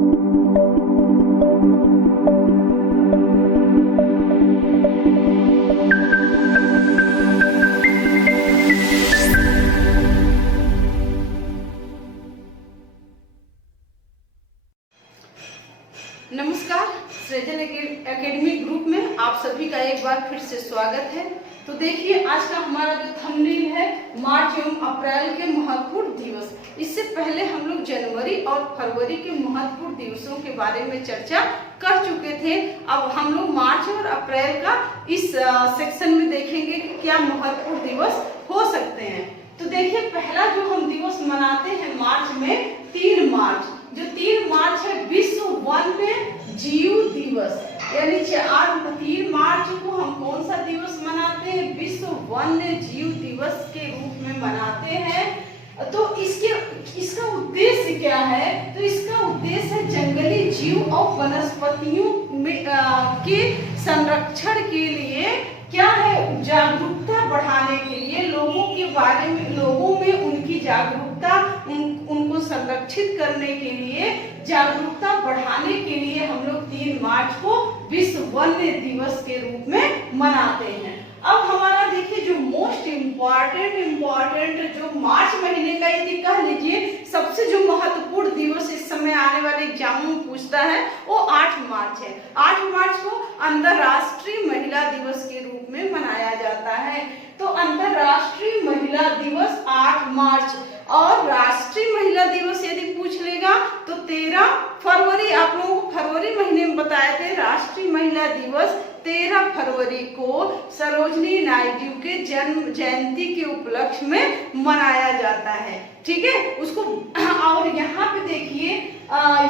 नमस्कार, सृजन academy group में आप सभी का एक बार फिर से स्वागत है। तो देखिए, आज का हमारा जो थंबनेल है मार्च एवं अप्रैल के महत्वपूर्ण दिवस। इससे पहले हम लोग जनवरी और फरवरी के महत्वपूर्ण दिवसों के बारे में चर्चा कर चुके थे। अब हम लोग मार्च और अप्रैल का इस सेक्शन में देखेंगे कि क्या महत्वपूर्ण दिवस हो सकते हैं। तो देखिए, पहला जो हम दिवस मनाते हैं मार्च में 3 मार्च, जो 3 मार्च है विश्व वन्य जीव दिवस। यानी 3 मार्च को हम कौन सा दिवस मनाते हैं? विश्व वन्य जीव दिवस के रूप में मनाते हैं। तो इसका उद्देश्य क्या है? तो इसका उद्देश्य है जंगली जीव और वनस्पतियों के संरक्षण के लिए, क्या है, जागरूकता बढ़ाने के लिए, लोगों के बारे में, लोगों में उनकी जागरूकता, उनको संरक्षित करने के लिए, जागरूकता बढ़ाने के लिए हम लोग 3 मार्च को विश्व वन्य दिवस के रूप में मनाते हैं। अब हमारा देखिए जो मोस्ट इम्पोर्टेंट जो मार्च महीने का, यदि कह लीजिए सबसे जो महत्वपूर्ण दिवस इस समय आने वाले एग्जामों में पूछता है, वो 8 मार्च है। 8 मार्च को अंतर्राष्ट्रीय महिला दिवस के रूप में मनाया जाता है। तो अंतर्राष्ट्रीय महिला दिवस 8 मार्च, और राष्ट्रीय महिला दिवस यदि पूछ लेगा तो 13 फरवरी, आप लोगों को फरवरी महीने में बताए थे। राष्ट्रीय महिला दिवस 13 फरवरी को सरोजनी नायडू के जन्म जयंती के उपलक्ष्य में मनाया जाता है। ठीक है, उसको। और यहाँ पे देखिए,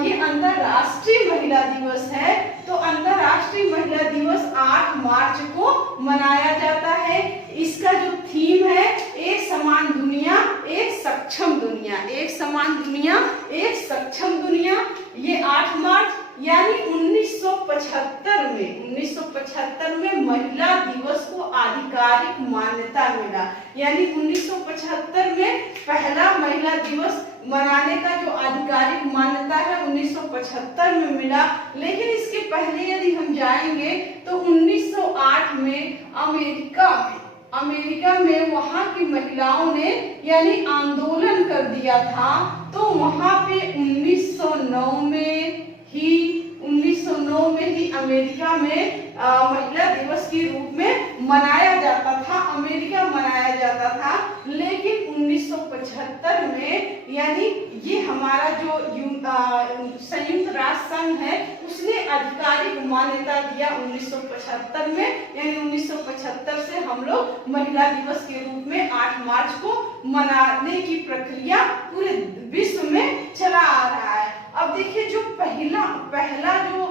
ये अंतर्राष्ट्रीय महिला दिवस है। तो अंतर्राष्ट्रीय महिला दिवस 8 मार्च को मनाया जाता है। इसका जो थीम है, एक समान दुनिया, एक सक्षम दुनिया। एक समान दुनिया, एक सक्षम दुनिया। ये 8 मार्च यानी 1975 में महिला दिवस को आधिकारिक मान्यता मिला। यानी 1975 में पहला महिला दिवस मनाने का जो आधिकारिक मान्यता है 1975 में मिला। लेकिन इसके पहले यदि हम जाएंगे तो 1908 में अमेरिका में वहां की महिलाओं ने यानी आंदोलन कर दिया था। तो वहां पे 1909 में ही अमेरिका में महिला दिवस के रूप में मनाया जाता था, अमेरिका मनाया जाता था। लेकिन 1975 में, यानी ये हमारा जो संयुक्त राष्ट्र संघ है, उसने आधिकारिक मान्यता दिया 1975 में। यानी 1975 से हम लोग महिला दिवस के रूप में 8 मार्च को मनाने की प्रक्रिया पूरे विश्व में चला आ रहा है। अब देखिए, जो पहला जो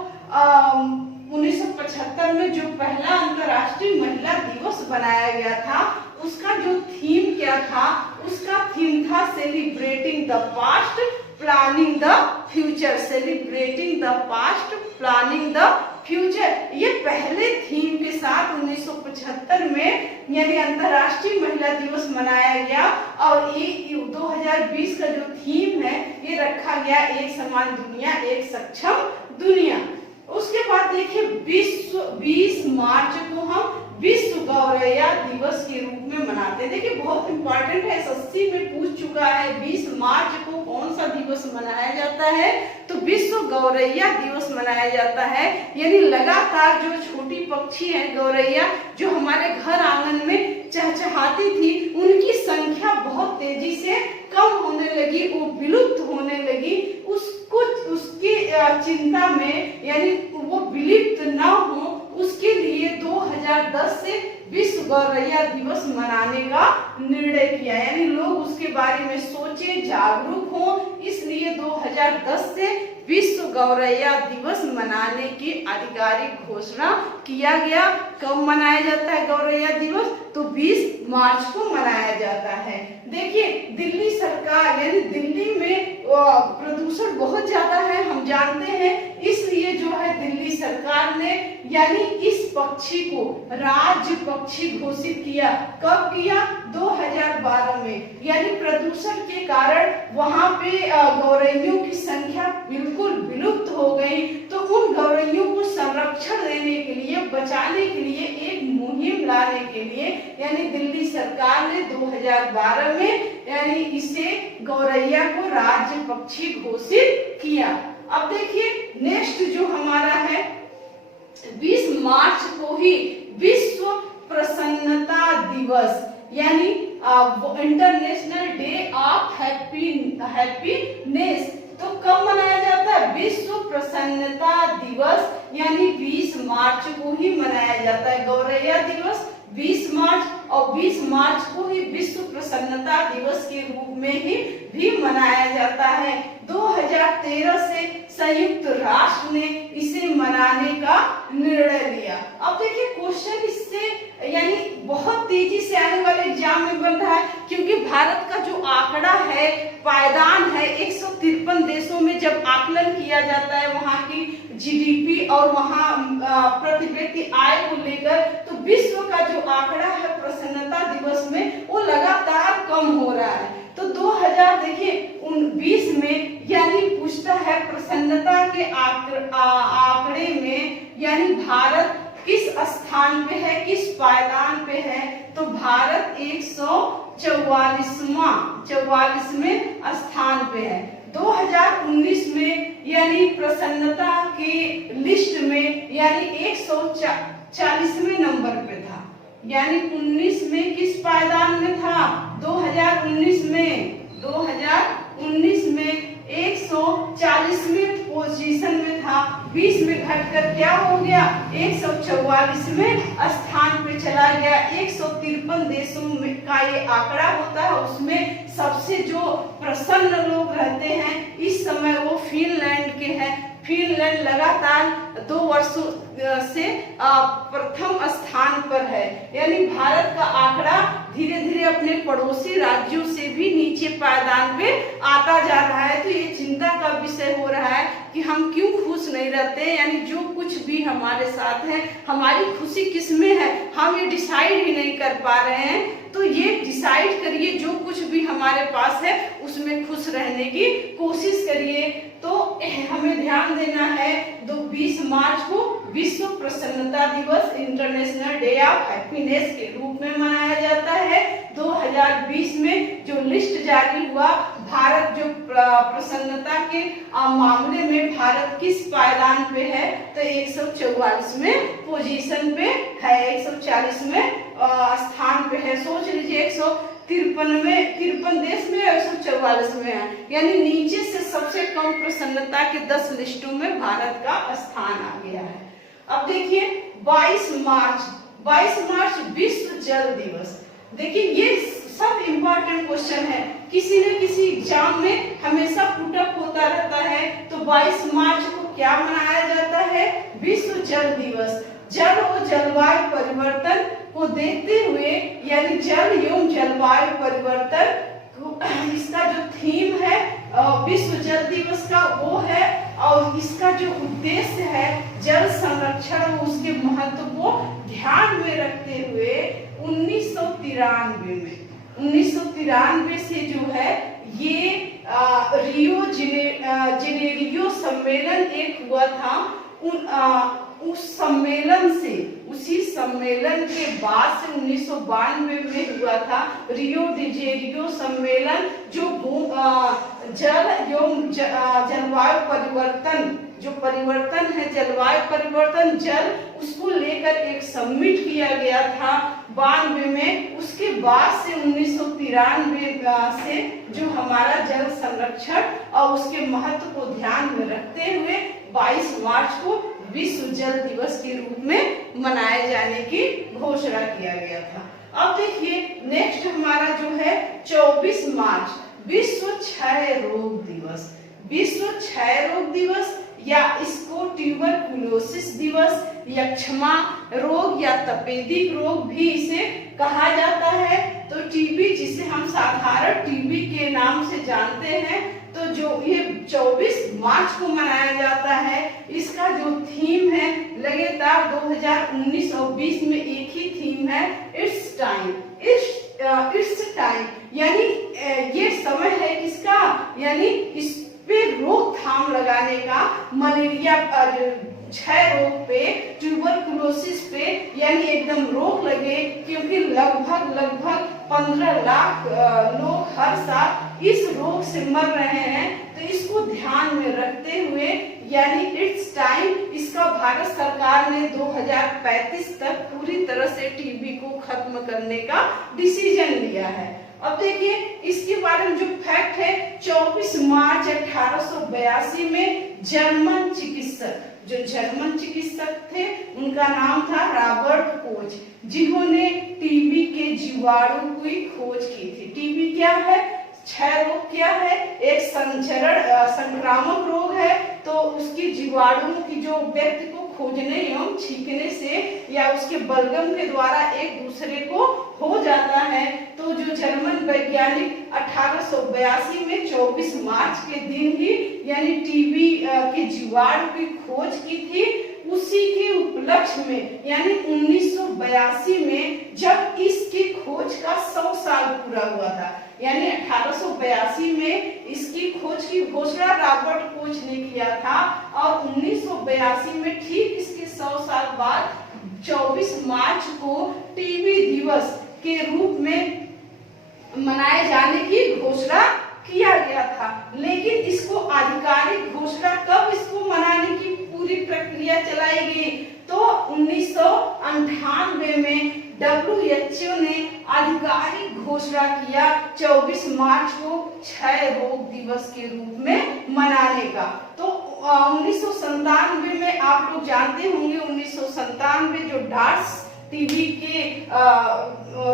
1975 में जो पहला अंतर्राष्ट्रीय महिला दिवस बनाया गया था, उसका जो थीम क्या था? उसका थीम था celebrating the past, planning the future. Celebrating the past, planning the future. ये पहले थीम के साथ 1975 में यानी अंतर्राष्ट्रीय महिला दिवस मनाया गया। और ये 2020 का जो थीम है, ये रखा गया एक समान दुनिया, एक सक्षम दुनिया। उसके बाद देखिए 20 मार्च को हम विश्व गौरैया दिवस के रूप में मनाते हैं। देखिए, बहुत इंपॉर्टेंट है, SSC में पूछ चुका है 20 मार्च को कौन सा दिवस मनाया जाता है? तो विश्व गौरैया दिवस मनाया जाता है। यानी लगातार जो छोटी पक्षी है गौरैया, जो हमारे घर आंगन में चहचहाती थी, उनकी संख्या बहुत तेजी से कम होने लगी, वो विलुप्त होने लगी। उसकी चिंता में, यानी वो विलुप्त न हो, उसके लिए 2010 से विश्व गौरैया दिवस मनाने का निर्णय किया। यानी लोग उसके बारे में सोचे, जागरूक हो, इसलिए 2010 से विश्व गौरैया दिवस मनाने की आधिकारिक घोषणा किया गया। कब मनाया जाता है गौरैया दिवस? तो 20 मार्च को मनाया जाता है। देखिए, दिल्ली सरकार, यानी दिल्ली में प्रदूषण बहुत ज्यादा है, हम जानते हैं, इसलिए जो है दिल्ली सरकार ने यानी इस पक्षी को राज्य पक्षी घोषित किया। कब किया? 2012 में। यानी प्रदूषण के कारण वहां पे गौरैयों की संख्या बिल्कुल विलुप्त लाने के लिए यानी दिल्ली सरकार ने 2012 में यानी इसे गौरैया को राज्य पक्षी घोषित किया। अब देखिए नेक्स्ट जो हमारा है 20 मार्च को ही विश्व प्रसन्नता दिवस यानी इंटरनेशनल डे ऑफ हैप्पीनेस तो कब मनाया जाता है? विश्व प्रसन्नता दिवस यानी 20 मार्च को ही मनाया जाता है। गौरैया दिवस 20 मार्च और 20 मार्च को ही विश्व प्रसन्नता दिवस के रूप में ही भी मनाया जाता है। 2013 से संयुक्त राष्ट्र ने इसे मनाने का निर्णय लिया। अब देखिए क्वेश्चन इससे यानी बहुत तेजी से आने वाले एग्जाम में बन रहा है, क्योंकि भारत का जो आंकड़ा है पायदान है 153 देशों में जब आकलन किया जाता है वहां की जीडीपी और वहां प्रति व्यक्ति आय को लेकर, तो विश्व का जो आंकड़ा है प्रसन्नता दिवस में वो लगातार कम हो रहा है। तो 2020 में यानी पूछता है प्रसन्नता के आंकड़े में यानी भारत किस स्थान पे है, किस पायदान पे है? तो भारत 144वें स्थान पे है। 2019 में यानी प्रसन्नता की लिस्ट में यानी 140वें नंबर पे था, यानी 19 में किस पायदान में था? 2019 में 140वें पोजीशन में था। 20 में घटकर क्या हो गया? 144वें स्थान पे चला गया। 153 देशों में का ये आंकड़ा होता है, उसमें सबसे जो प्रसन्न लोग रहते हैं इस समय वो फिनलैंड के हैं। फिनलैंड लगातार 2 वर्षों से प्रथम स्थान पर है, यानी भारत का आंकड़ा धीरे धीरे अपने पड़ोसी राज्यों से भी नीचे पायदान पे आता जा रहा है। तो ये चिंता का विषय हो रहा है कि हम क्यों खुश नहीं रहते, यानी जो कुछ भी हमारे साथ है हमारी खुशी किस में है हम ये डिसाइड ही नहीं कर पा रहे हैं। तो ये डिसाइड करिए, जो कुछ भी हमारे पास है उसमें खुश रहने की कोशिश करिए। तो हमें ध्यान देना है 20 मार्च को विश्व प्रसन्नता दिवस इंटरनेशनल डे ऑफ हैप्पीनेस के रूप में मनाया जाता है। 2020 में जो लिस्ट जारी हुआ, भारत जो प्रसन्नता के मामले में भारत किस पायदान पे है? तो 144वें पोजीशन पे है, 140वें स्थान पे है। सोच लीजिए 153 देश में 144 में है, यानी नीचे से सबसे कम प्रसन्नता के 10 लिस्टों में भारत का स्थान आ गया है। अब देखिए 22 मार्च विश्व जल दिवस। देखिए ये सब इम्पोर्टेंट क्वेश्चन है, किसी न किसी एग्जाम में हमेशा पुटअप होता रहता है। तो 22 मार्च को क्या मनाया जाता है? विश्व जल दिवस। जल और जलवायु परिवर्तन को देखते हुए यानी जल एवं जलवायु परिवर्तन इसका जो थीम है विश्व जल दिवस का वो है, और इसका जो उद्देश्य है जल संरक्षण और उसके महत्व को ध्यान में रखते हुए 1993 से जो है ये रियो जेनेरियो सम्मेलन एक हुआ था। उसी सम्मेलन के बाद से 1992 में हुआ था रियो डी जेनेरियो सम्मेलन, जो जल एवं जलवायु परिवर्तन जो परिवर्तन है जलवायु परिवर्तन जल उसको लेकर एक समिट किया गया था 92 में। उसके बाद से 1993 से जो हमारा जल संरक्षण और उसके महत्व को ध्यान में रखते हुए 22 मार्च को विश्व जल दिवस के रूप में मनाए जाने की घोषणा किया गया था। अब देखिए नेक्स्ट हमारा जो है 24 मार्च विश्व क्षय रोग दिवस। विश्व क्षय रोग दिवस या इसको ट्यूबरकुलोसिस दिवस, यक्ष्मा रोग या तपेदिक रोग भी इसे कहा जाता है। तो टीबी जिसे हम साधारण टीबी के नाम से जानते हैं, तो जो ये 24 मार्च को मनाया जाता है, इसका जो थीम है लगातार 2019 और 20 में एक ही थीम है, इट्स टाइम यानी ये समय है किसका, यानी इस पे रोकथाम लगाने का, मलेरिया, क्षय रोग पे, ट्यूबरकुलोसिस पे यानी एकदम रोक लगे, क्योंकि लगभग 15 लाख लोग हर साल इस रोग से मर रहे हैं। तो इसको ध्यान में रखते हुए यानी इट्स टाइम, इसका भारत सरकार ने 2035 तक पूरी तरह से टीबी को खत्म करने का डिसीजन लिया है। अब देखिए इसके बारे में जो फैक्ट है, 24 मार्च 1882 में जर्मन चिकित्सक थे, उनका नाम था रॉबर्ट कोच, जिन्होंने टीबी के जीवाणु की खोज की थी। टीबी क्या है, क्षय रोग क्या है, एक संक्रामक रोग है। तो उसकी जीवाणुओं की जो व्यक्ति को खोजने एवं छींकने से या उसके बलगम के द्वारा एक दूसरे को हो जाता है। तो जो जर्मन वैज्ञानिक 1882 में 24 मार्च के दिन ही यानी टीबी के जीवाणु की खोज की थी, उसी के उपलक्ष्य में यानी 1982 में जब इसकी खोज का 100 साल पूरा हुआ था, यानी 1882 में इसकी खोज की घोषणा रॉबर्ट कोच ने किया था और 1982 में ठीक इसके 100 साल बाद 24 मार्च को टीबी दिवस के रूप में मनाए जाने की घोषणा किया गया था। लेकिन इसको आधिकारिक घोषणा कब इसको मनाने की पूरी प्रक्रिया चलाई गई, तो 1998 में WHO ने आधिकारिक घोषणा किया 24 मार्च को क्षय रोग दिवस के रूप में मनाने का। तो 1997 में आप लोग जानते होंगे, 1997 जो डार्स टीबी के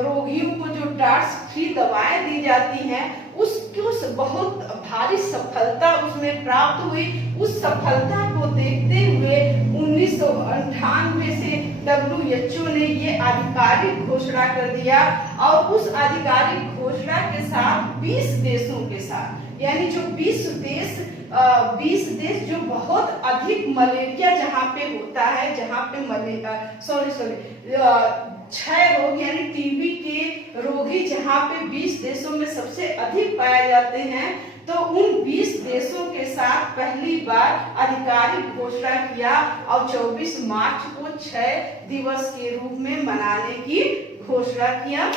रोगियों को जो डार्स फ्री दवाएं दी जाती हैं, उसकी बहुत भारी सफलता उसमें प्राप्त हुई। उस सफलता को देखते हुए 1998 से WHO ने ये आधिकारिक घोषणा कर दिया और उस आधिकारिक घोषणा के साथ 20 देशों के साथ यानी जो 20 देश जो बहुत अधिक मलेरिया जहाँ पे होता है, जहाँ पे क्षय रोग यानी टीबी के रोगी जहाँ पे 20 देशों में सबसे अधिक पाए जाते हैं, तो उन 20 देशों के साथ पहली बार आधिकारिक घोषणा किया और 24 मार्च को क्षय दिवस के रूप में मनाने की घोषणा किया।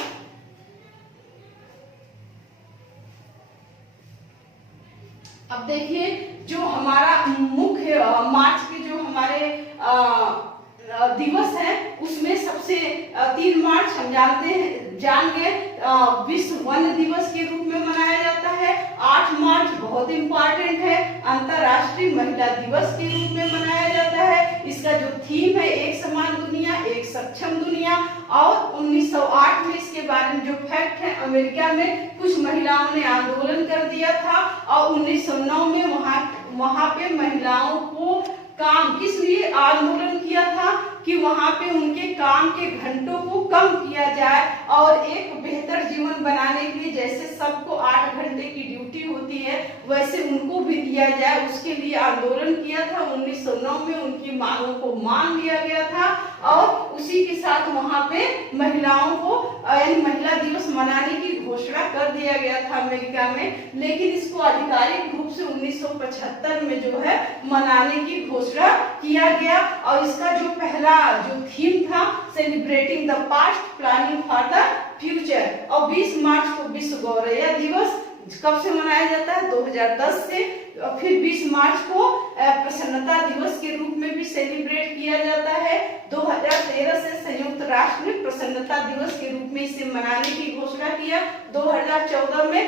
अब देखिए जो हमारा मुख्य मार्च के जो हमारे दिवस है, उसमें सबसे 3 मार्च हम जान गए विश्व वन दिवस के रूप में मनाया जाता है। 8 मार्च बहुत इम्पोर्टेंट है, अंतर्राष्ट्रीय महिला दिवस के रूप में मनाया जाता है। इसका जो थीम है एक समान दुनिया एक सक्षम दुनिया। और 1908 में इसके बारे में जो फैक्ट है, अमेरिका में कुछ महिलाओं ने आंदोलन कर दिया था और 1909 में वहां पे महिलाओं को काम किस लिए आंदोलन किया था कि वहां पे उनके काम के घंटों को कम किया जाए और एक बेहतर जीवन बनाने के लिए जैसे सबको 8 घंटे की ड्यूटी होती है वैसे उनको भी दिया जाए, उसके लिए आंदोलन किया था। 1909 में उनकी मांगों को मान लिया गया था और उसी के साथ वहां पे महिलाओं को यानी महिला दिवस मनाने की घोषणा कर दिया गया था अमेरिका में। लेकिन इसको आधिकारिक रूप से 1975 में जो है मनाने की घोषणा किया गया और इसका जो पहला जो थीम था celebrating the past planning for the future. और 20 मार्च को विश्व गौरैया दिवस कब से मनाया जाता है, 2010 से। फिर 20 मार्च को प्रसन्नता दिवस के रूप में भी सेलिब्रेट किया जाता है। 2013 से संयुक्त राष्ट्र ने प्रसन्नता दिवस के रूप में इसे मनाने की घोषणा किया। 2014 में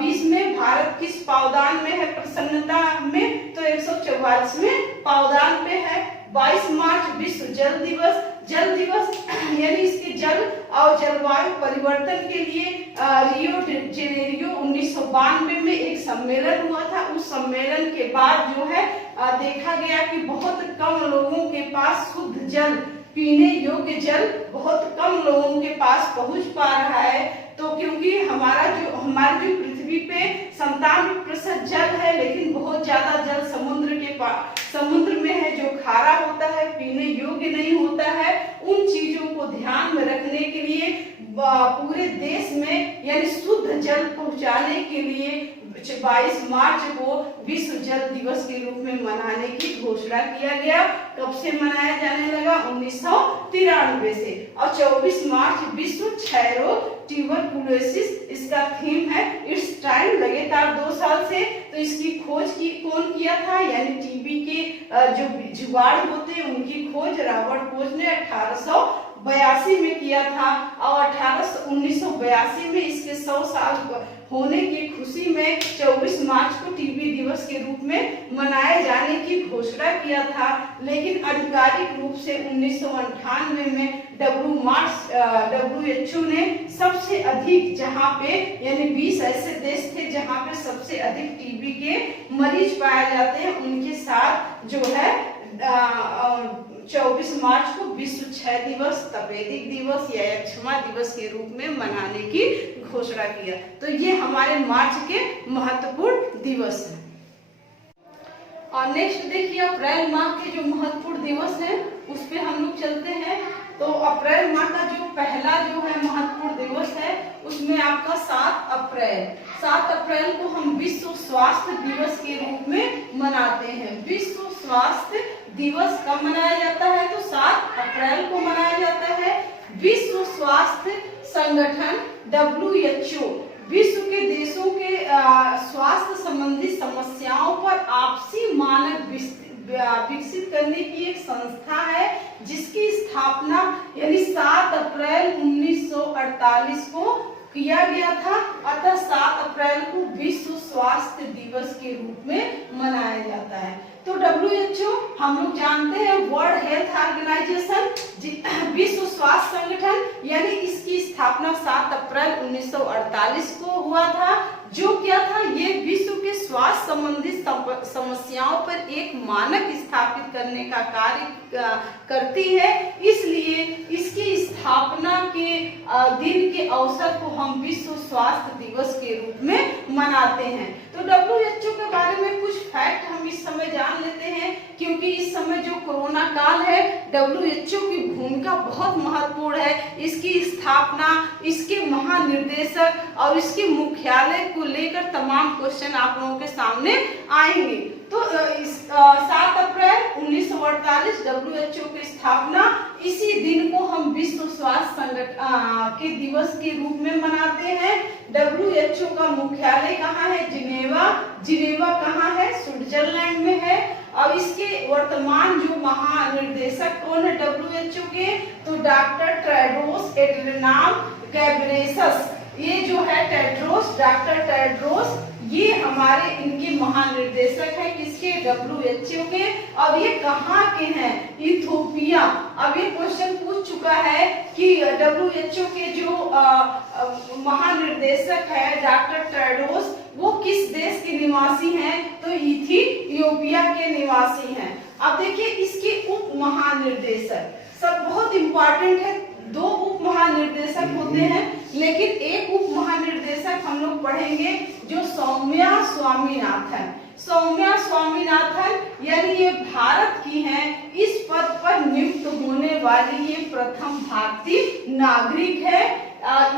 20 में भारत किस पावदान में है प्रसन्नता में, तो 144वें पावदान पे है। 22 मार्च विश्व जल दिवस। जल दिवस यानी इसके जल और जलवायु परिवर्तन के लिए रियो डी जेनेरियो 1992 में एक सम्मेलन हुआ था। उस सम्मेलन के बाद जो है देखा गया कि बहुत कम लोगों के पास शुद्ध जल, पीने योग्य जल बहुत कम लोगों के पास पहुंच पा रहा है। तो क्योंकि हमारी जो पृथ्वी पे 97% जल है, लेकिन बहुत ज्यादा जल समुद्र में है जो खारा होता है, पीने योग्य नहीं होता है। उन चीजों को ध्यान में रखने के लिए पूरे देश में यानी शुद्ध जल पहुंचाने के लिए 22 मार्च को विश्व जल दिवस के रूप में मनाने की घोषणा किया गया। कब से मनाया जाने लगा? 1993 से। और 24 मार्च विश्व क्षयरोग ट्यूबरकुलोसिस इसका थीम है। इट्स टाइम लगातार 2 साल से। तो इसकी खोज की कौन किया था? यानी टीबी के जो जुगाड़ होते हैं उनकी खोज रॉबर्ट कोच ने 1882 में किया था। और 1982 में इसके 100 साल होने की खुशी में 24 मार्च को टीबी दिवस के रूप में मनाए जाने की घोषणा किया था। लेकिन आधिकारिक रूप से 1998 में WHO ने सबसे अधिक, जहां पे यानी 20 ऐसे देश थे जहां पे सबसे अधिक टीबी के मरीज पाए जाते हैं, उनके साथ जो है 24 मार्च को विश्व क्षय दिवस, तपेदिक दिवस या यक्ष्मा दिवस के रूप में मनाने की घोषणा किया। तो ये हमारे मार्च के महत्वपूर्ण दिवस हैं। और नेक्स्ट देखिए अप्रैल माह के जो महत्वपूर्ण दिवस हैं उस पे हम लोग चलते हैं। तो अप्रैल माह का जो पहला जो है महत्वपूर्ण दिवस है उसमें आपका 7 अप्रैल को हम विश्व स्वास्थ्य दिवस के रूप में मनाते हैं। विश्व स्वास्थ्य दिवस कब मनाया जाता है? तो 7 अप्रैल को मनाया जाता है। विश्व स्वास्थ्य संगठन WHO विश्व के देशों के स्वास्थ्य संबंधी समस्याओं पर आपसी मानक विकसित करने की एक संस्था है, जिसकी स्थापना यानी 7 अप्रैल 1948 को किया गया था। अतः 7 अप्रैल को विश्व स्वास्थ्य दिवस के रूप में मनाया जाता है। तो WHO हम लोग जानते हैं वर्ल्ड हेल्थ ऑर्गेनाइजेशन, विश्व स्वास्थ्य संगठन, यानी इसकी स्थापना 7 अप्रैल 1948 को हुआ था। जो क्या था? ये विश्व के स्वास्थ्य संबंधित समस्याओं पर एक मानक स्थापित करने का कार्य करती है। इसलिए इसकी स्थापना के दिन के अवसर को हम विश्व स्वास्थ्य दिवस के रूप में मनाते हैं। तो WHO के बारे में कुछ फैक्ट हम इस समय जान लेते हैं, क्योंकि इस समय जो कोरोना काल है WHO की भूमिका बहुत महत्वपूर्ण है। इसकी स्थापना, इसके महानिर्देशक और इसके मुख्यालय को लेकर तमाम क्वेश्चन आप लोगों के सामने आएंगे। तो 7 अप्रैल 1948 WHO की स्थापना, इसी दिन को हम विश्व स्वास्थ्य संगठन के दिवस के रूप में मनाते हैं। WHO का मुख्यालय कहाँ है? जिनेवा कहाँ है? स्विट्जरलैंड में है। और इसके वर्तमान जो महानिर्देशक कौन है WHO के? तो डॉक्टर टेड्रोस एड्हेनम घेब्रेयेसस। ये जो है डॉक्टर टेड्रोस, ये हमारे इनके महानिर्देशक है। किसके? WHO के। और ये कहाँ के हैं? इथियोपिया। अब ये क्वेश्चन पूछ चुका है कि WHO के जो महानिर्देशक है डॉक्टर टेड्रोस, वो किस देश के निवासी हैं? तो इथियोपिया के निवासी हैं। अब देखिए इसके उप महानिर्देशक सब बहुत इंपॉर्टेंट है। 2 उप महानिर्देशक होते हैं, लेकिन एक उप महानिर्देशक हम लोग पढ़ेंगे जो सौम्या स्वामीनाथन, यानी ये भारत की हैं। इस पद पर नियुक्त होने वाली ये प्रथम भारतीय नागरिक है।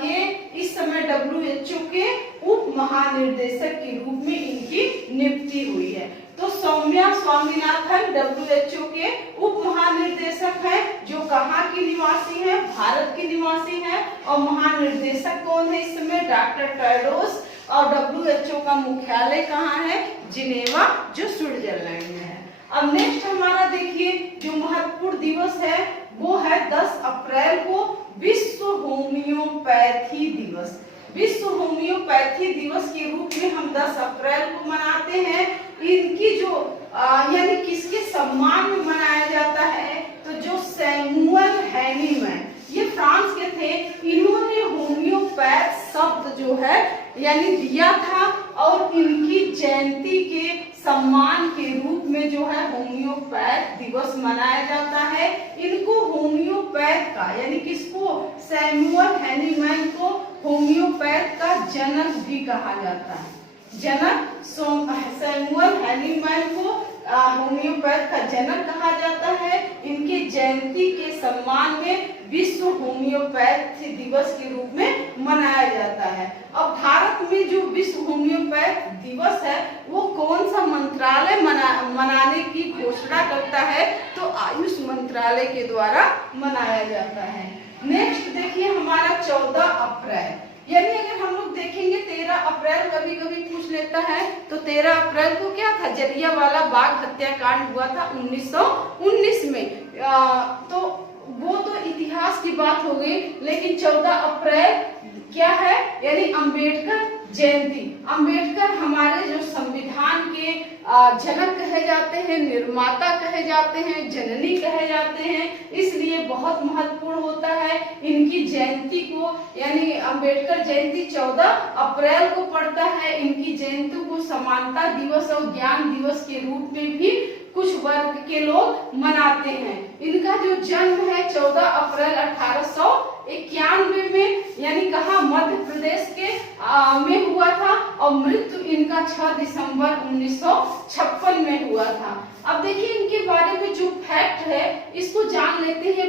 ये इस समय WHO के उप महानिर्देशक के रूप में इनकी नियुक्ति हुई है। तो सौम्या स्वामीनाथन WHO के उप महानिर्देशक हैं, जो कहाँ की निवासी हैं? भारत की निवासी हैं। और महानिर्देशक कौन है इस समय? Doctor Tedros. और WHO का मुख्यालय कहाँ है? जिनेवा, जो स्विट्जरलैंड में है। अब नेक्स्ट हमारा देखिए जो महत्वपूर्ण दिवस है वो है 10 अप्रैल को विश्व होम्योपैथी दिवस। विश्व होम्योपैथी दिवस के रूप में हम 10 अप्रैल को मनाते हैं। इनकी जो यानी किसके सम्मान में मनाया जाता है? तो जो सैमुअल हैनीमैन, ये फ्रांस के थे, इन्होंने होम्योपैथ शब्द जो है यानी दिया था। और इनकी जयंती के सम्मान के रूप में जो है होम्योपैथ दिवस मनाया जाता है। इनको होम्योपैथ का यानी किसको? सैमुअल हैनीमैन को होम्योपैथ का जनक भी कहा जाता है। जनक सैमुअल हैनीमैन को होम्योपैथ का जनक कहा जाता है। इनकी जयंती के सम्मान में विश्व होम्योपैथ दिवस के रूप में मनाया जाता है। अब भारत में जो विश्व होम्योपैथ दिवस है वो कौन सा मंत्रालय मनाने की घोषणा करता है, तो आयुष मंत्रालय के द्वारा मनाया जाता है। नेक्स्ट देखिए हमारा 14 अप्रैल, यानी अगर हम लोग देखेंगे 13 अप्रैल कभी कभी पूछ लेता है, तो 13 अप्रैल को क्या था, जलियांवाला बाग हत्याकांड हुआ था 1919 में। तो वो तो इतिहास की बात हो गई, लेकिन 14 अप्रैल क्या है, यानी अंबेडकर जयंती। अंबेडकर हमारे जो संविधान के जनक कहे जाते हैं, निर्माता कहे जाते हैं, जननी कहे जाते हैं, इसलिए बहुत महत्वपूर्ण होता है इनकी जयंती को, यानी अंबेडकर जयंती 14 अप्रैल को पड़ता है। इनकी जयंती को समानता दिवस और ज्ञान दिवस के रूप में भी कुछ वर्ग के लोग मनाते हैं। इनका जो जन्म है 14 अप्रैल 1891 में, यानी कहा मध्य प्रदेश के में हुआ था, और मृत्यु इनका 6 दिसंबर 1956 में हुआ था। अब देखिए इनके बारे में जो फैक्ट है इसको जान लेते हैं,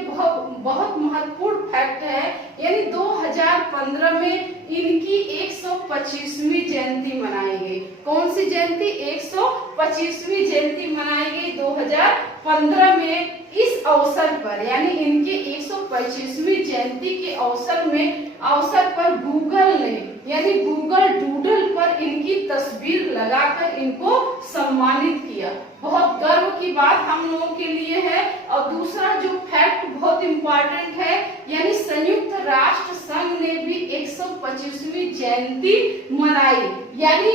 बहुत महत्वपूर्ण फैक्ट है। यानी 2015 में इनकी 125वीं जयंती मनाई गई। कौन सी जयंती, 125वीं जयंती मनाई गई 2015 में। इस अवसर पर, यानी इनके 125वीं जयंती के अवसर पर गूगल ने, यानी गूगल डूडल पर इनकी तस्वीर लगाकर इनको सम्मानित किया। बहुत गर्व की बात हम लोगों के लिए है। और दूसरा जो फैक्ट बहुत इम्पोर्टेंट है, यानी संयुक्त राष्ट्र संघ ने भी 125वीं जयंती मनाई, यानी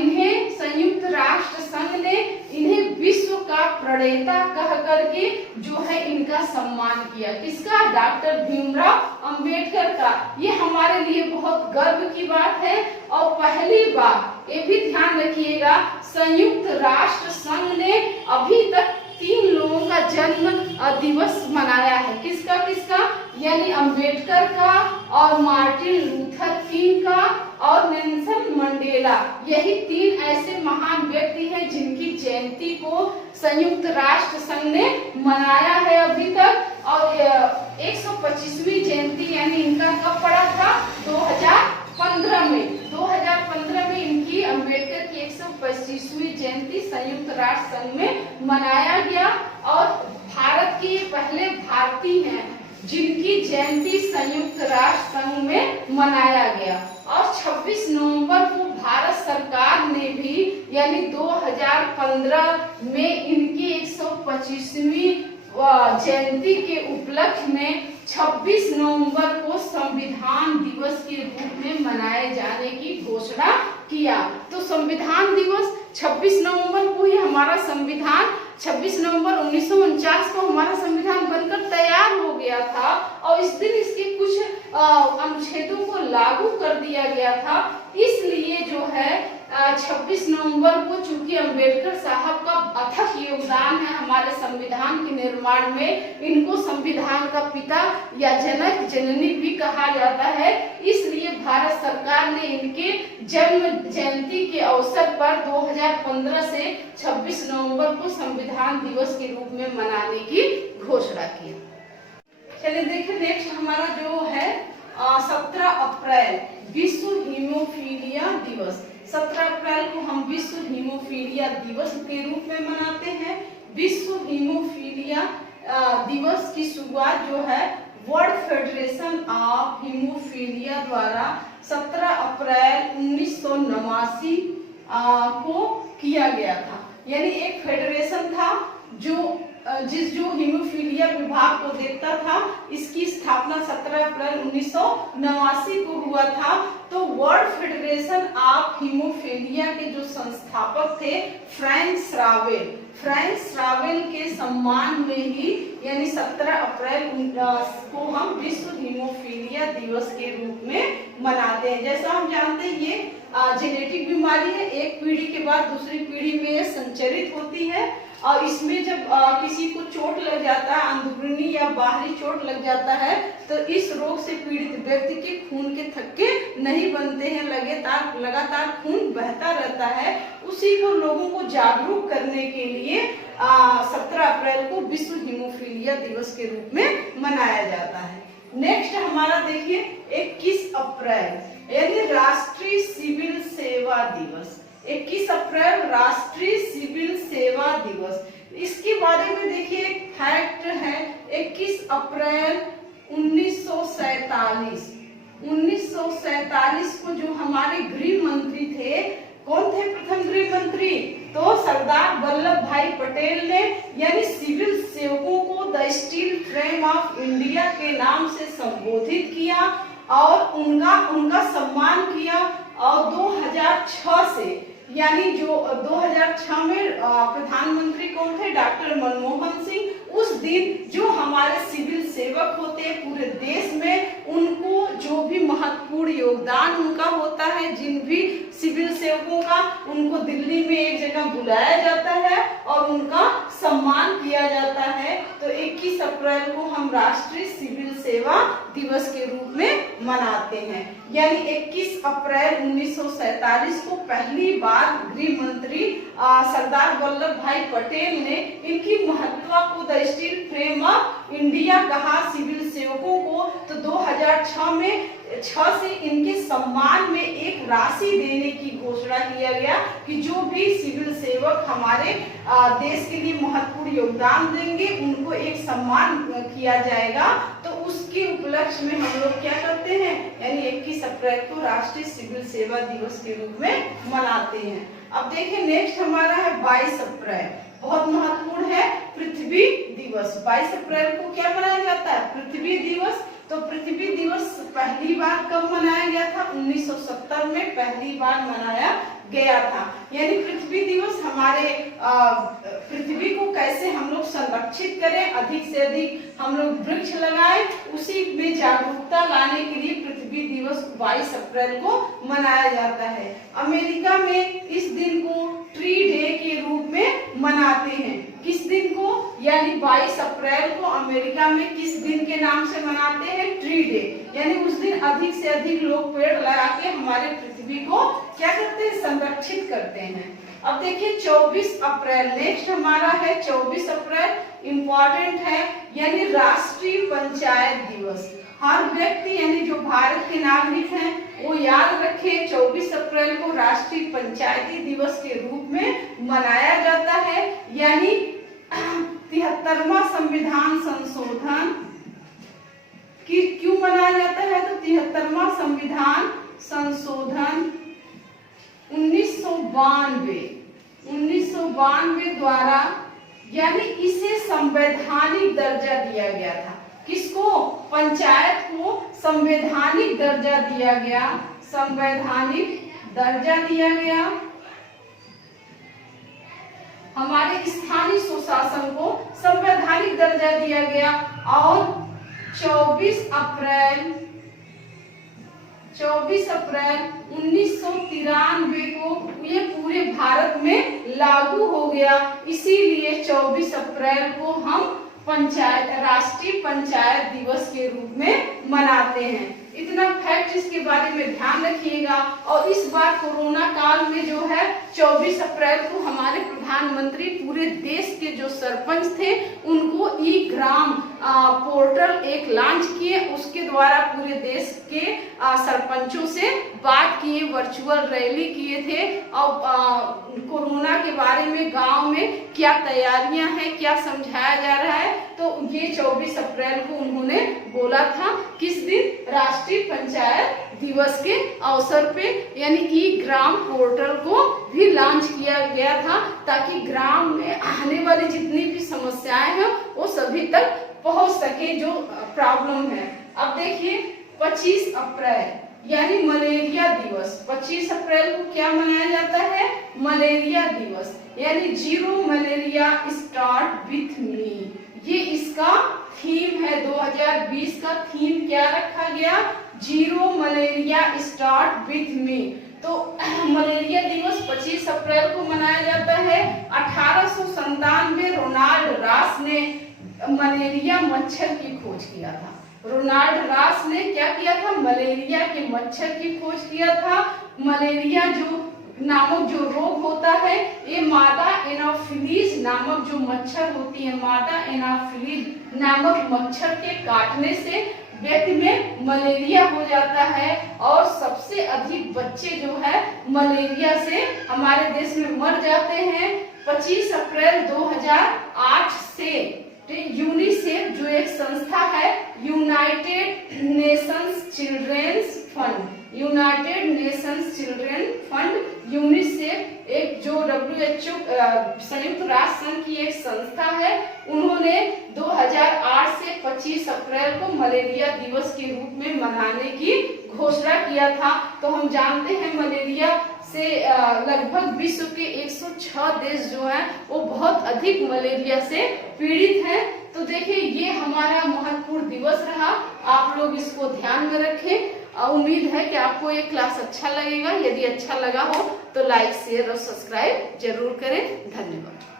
इन्हें संयुक्त राष्ट्र संघ ने इन्हें विश्व का प्रणेता कह करके जो है इनका सम्मान किया। किसका, डॉक्टर भीमराव अंबेडकर का। ये हमारे लिए बहुत गर्व की बात है। और पहली बार ये भी ध्यान रखिएगा, संयुक्त राष्ट्र संघ ने अभी तक 3 लोगों का जन्म दिवस मनाया है। किसका किसका, यानी अंबेडकर का, और मार्टिन लूथर किंग का, और नेल्सन मंडेला। यही 3 ऐसे महान व्यक्ति हैं जिनकी जयंती को संयुक्त राष्ट्र संघ ने मनाया है अभी तक। और 125वीं जयंती यानी इनका कब पड़ा था, 2015 में। 2015 में इनकी अंबेडकर की 125वीं जयंती संयुक्त राष्ट्र संघ में मनाया गया। और भारत के पहले भारतीय हैं जिनकी जयंती संयुक्त राष्ट्र संघ में मनाया गया। और 26 नवंबर को भारत सरकार ने भी, यानी 2015 में इनकी 125वीं जयंती के उपलक्ष्य में 26 नवंबर को संविधान दिवस के रूप में मनाए जाने की घोषणा किया। तो संविधान दिवस 26 नवंबर को ही हमारा संविधान, 26 नवंबर 1949 को हमारा संविधान बनकर तैयार हो गया था। और इस दिन इसके कुछ अनुच्छेदों को लागू कर दिया गया था। इसलिए जो है 26 नवंबर को, चूंकि अंबेडकर साहब का अथक योगदान है हमारे संविधान के निर्माण में, इनको संविधान का पिता या जनक जननी भी कहा जाता है। इसलिए भारत सरकार ने इनके जन्म जयंती के अवसर पर 2015 से 26 नवंबर को संविधान दिवस के रूप में मनाने की घोषणा की। चलिए देखिए नेक्स्ट हमारा जो है 17 अप्रैल विश्व हीमोफीलिया दिवस। 17 अप्रैल को हम विश्व हीमोफीलिया दिवस के रूप में मनाते हैं। विश्व हीमोफीलिया दिवस की शुरुआत जो है वर्ल्ड फेडरेशन ऑफ हीमोफीलिया द्वारा 17 अप्रैल 1989 को किया गया था। यानी एक फेडरेशन था जो हीमोफीलिया विभाग को देखता था। इसकी स्थापना 17 अप्रैल 1989 को हुआ था। तो वर्ल्ड फेडरेशन ऑफ हीमोफीलिया के जो संस्थापक थे फ्रैंक श्रावेल के सम्मान में ही, यानी 17 अप्रैल को हम विश्व हीमोफीलिया दिवस के रूप में मनाते हैं। जैसा हम जानते हैं ये जेनेटिक बीमारी है, एक पीढ़ी के बाद दूसरी पीढ़ी में ये संचरित होती है। और इसमें जब किसी को चोट लग जाता है, अंदरूनी या बाहरी चोट लग जाता है, तो इस रोग से पीड़ित व्यक्ति के खून के थक्के नहीं नहीं बनते हैं, लगातार खून बहता रहता है, उसी को लोगों को जागरूक करने के लिए 17 अप्रैल को विश्व हीमोफीलिया दिवस के रूप में मनाया जाता है। नेक्स्ट हमारा देखिए 21 अप्रैल यानी राष्ट्रीय सिविल सेवा दिवस। 21 अप्रैल राष्ट्रीय सिविल सेवा दिवस। इसके बारे में देखिए एक फैक्ट है, 21 अप्रैल 1947 को जो हमारे गृह मंत्री थे, कौन थे प्रथम गृह मंत्री? तो सरदार वल्लभ भाई पटेल ने यानी सिविल सेवकों को the steel frame of India के नाम से संबोधित किया और उनका सम्मान किया। और 2006 से यानी जो 2006 में प्रधानमंत्री कौन थे? डॉक्टर मनमोहन सिंह। उस दिन जो हमारे सिविल सेवक होते हैं पूरे देश में, उनको जो भी महत्वपूर्ण योगदान उनका होता है, जिन भी सिविल सेवकों का, उनको दिल्ली में एक जगह बुलाया जाता है और उनका सम्मान किया जाता है। तो 21 अप्रैल को हम राष्ट्रीय सिविल सेवा दिवस के रूप में मनाते हैं। यानी 21 अप्रैल 1947 को पहली बार गृह मंत्री सरदार वल्लभ भाई पटेल ने इनकी महत्ता को the steel frame of India कहा सिविल सेवकों को। तो 2006 से इनके सम्मान में एक राशि देने की घोषणा किया गया कि जो भी सिविल सेवक हमारे देश के लिए महत्वपूर्ण योगदान देंगे उनको एक सम्मान किया जाएगा। तो उसके उपलक्ष्य में हम लोग क्या करते हैं, यानी 21 अप्रैल को राष्ट्रीय सिविल सेवा दिवस के रूप में मनाते हैं। अब देखिए नेक्स्ट हमारा है 22 अप्रैल, बहुत महत्वपूर्ण है, पृथ्वी दिवस। 22 अप्रैल को क्या मनाया जाता है? पृथ्वी दिवस। तो पृथ्वी दिवस पहली बार कब मनाया गया था? 1970 में पहली बार मनाया गया था। यानी पृथ्वी दिवस हमारे पृथ्वी को कैसे हम लोग संरक्षित करें, अधिक से अधिक हम लोग वृक्ष लगाएं, उसी में जागरूकता लाने के लिए पृथ्वी दिवस 22 अप्रैल को मनाया जाता है। अमेरिका में इस दिन को ट्री डे के रूप में मनाते हैं। किस दिन को? यानी 22 अप्रैल को अमेरिका में किस दिन के नाम से मनाते हैं? Tree day. यानी उस दिन अधिक से अधिक लोग पेड़ लगा के हमारे पृथ्वी को क्या करते हैं? संरक्षित करते हैं। अब देखिए 24 अप्रैल, नेक्स्ट हमारा है 24 अप्रैल, इम्पोर्टेंट है, यानी राष्ट्रीय पंचायत दिवस। हर व्यक्ति यानी जो भारत के नागरिक हैं वो याद रखें 24 अप्रैल को राष्ट्रीय पंचायती दिवस के रूप में मनाया जाता है। यानी 73वां संविधान संशोधन क्यों मनाया जाता है? तो 73वां संविधान संशोधन 1992 द्वारा यानी इसे संवैधानिक दर्जा दिया गया था। किसको? पंचायत को संवैधानिक दर्जा दिया गया, संवैधानिक दर्जा दिया गया। हमारे स्थानीय सुशासन को संवैधानिक दर्जा दिया गया। और 24 अप्रैल 1993 को ये पूरे भारत में लागू हो गया। इसीलिए 24 अप्रैल को हम राष्ट्रीय पंचायत दिवस के रूप में मनाते हैं। इतना फैक्ट इसके बारे में ध्यान रखिएगा। और इस बार कोरोना काल में जो है 24 अप्रैल को हमारे प्रधानमंत्री पूरे देश के जो सरपंच थे उनको ई ग्राम पोर्टल एक लॉन्च किए, उसके द्वारा पूरे देश के सरपंचों से बात किए, वर्चुअल रैली किए थे और कोरोना के बारे में गांव में क्या तैयारियां हैं, क्या समझाया जा रहा है। तो ये 24 अप्रैल को उन्होंने बोला था, किस दिन? राष्ट्रीय पंचायत दिवस के अवसर पे, यानी ई ग्राम पोर्टल को भी लॉन्च किया गया था ताकि ग्राम में आने वाली जितनी भी समस्याएं हैं वो सभी तक पहुंच सके जो प्रॉब्लम है। अब देखिए 25 अप्रैल यानी मलेरिया दिवस। 25 अप्रैल को क्या मनाया जाता है? मलेरिया दिवस, यानी zero malaria start with me. ये इसका थीम है, 2020 का थीम क्या रखा गया? Zero malaria start with me. तो मलेरिया दिवस 25 अप्रैल को मनाया जाता है। 1897 रोनाल्ड रॉस ने मलेरिया मच्छर की खोज किया था। रोनाल्ड रॉस ने क्या किया था, मलेरिया के मच्छर की खोज किया था। मलेरिया जो नामक जो रोग होता है, ये मादा एनाफिलीज नामक जो मच्छर होती है, मादा एनाफिलीज नामक मच्छर के काटने से व्यक्ति में मलेरिया हो जाता है। और सबसे अधिक बच्चे जो है मलेरिया से हमारे देश में मर जाते हैं। 25 अप्रैल 2008 से यूनिसेफ जो एक संस्था है, United Nations children's fund, United Nations children fund UNICEF, एक जो WHO संयुक्त राष्ट्र संघ की एक संस्था है, उन्होंने 2008 से 25 अप्रैल को मलेरिया दिवस के रूप में मनाने की घोषणा किया था। तो हम जानते हैं मलेरिया से लगभग विश्व के 106 देश जो हैं वो बहुत अधिक मलेरिया से पीड़ित हैं। तो देखिए ये हमारा महत्वपूर्ण दिवस रहा, आप लोग इसको ध्यान में रखें। उम्मीद है कि आपको ये क्लास अच्छा लगेगा। यदि अच्छा लगा हो तो लाइक, शेयर और सब्सक्राइब जरूर करें। धन्यवाद।